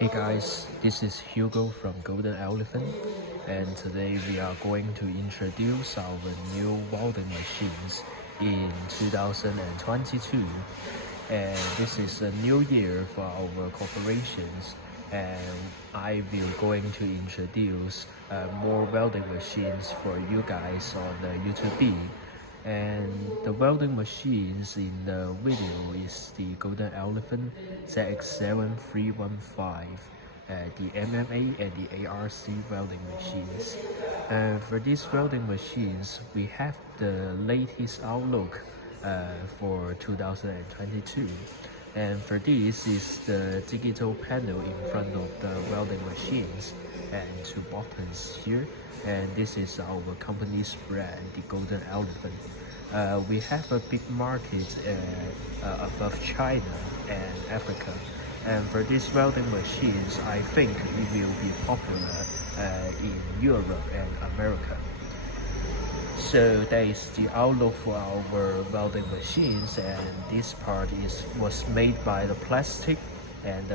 Hey guys, this is Hugo from Golden Elephant, and today we are going to introduce our new welding machines in 2022. And this is a new year for our corporations, and I will going to introduce more welding machines for you guys on the YouTube. And the welding machines in the video is the Golden Elephant ZX7-315, the MMA and the ARC welding machines. For these welding machines, we have the latest outlook for 2022. And for this is the digital panel in front of the welding machines and two buttons here. And this is our company's brand, the Golden Elephant. We have a big market above China and Africa. And for these welding machines, I think it will be popular in Europe and America. So that is the outlook for our welding machines, and this part was made by the plastic, and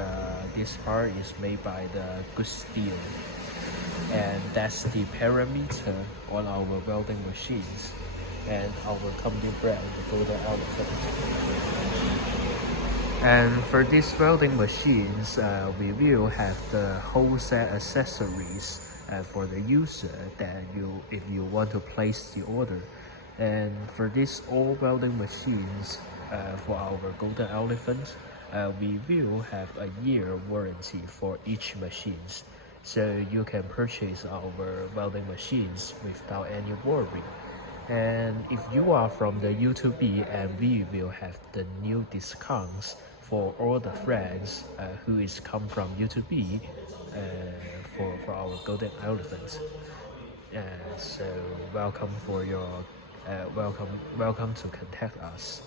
this part is made by the good steel. And that's the parameter on our welding machines and our company brand, the Golden Elephant. And for these welding machines, we will have the whole set accessories for the user that if you want to place the order. And for these all welding machines for our Golden Elephant, we will have a year warranty for each machines. So you can purchase our welding machines without any worry. And if you are from the YouTube, and we will have the new discounts for all the friends who is come from YouTube for our Golden Elephant. So welcome to contact us.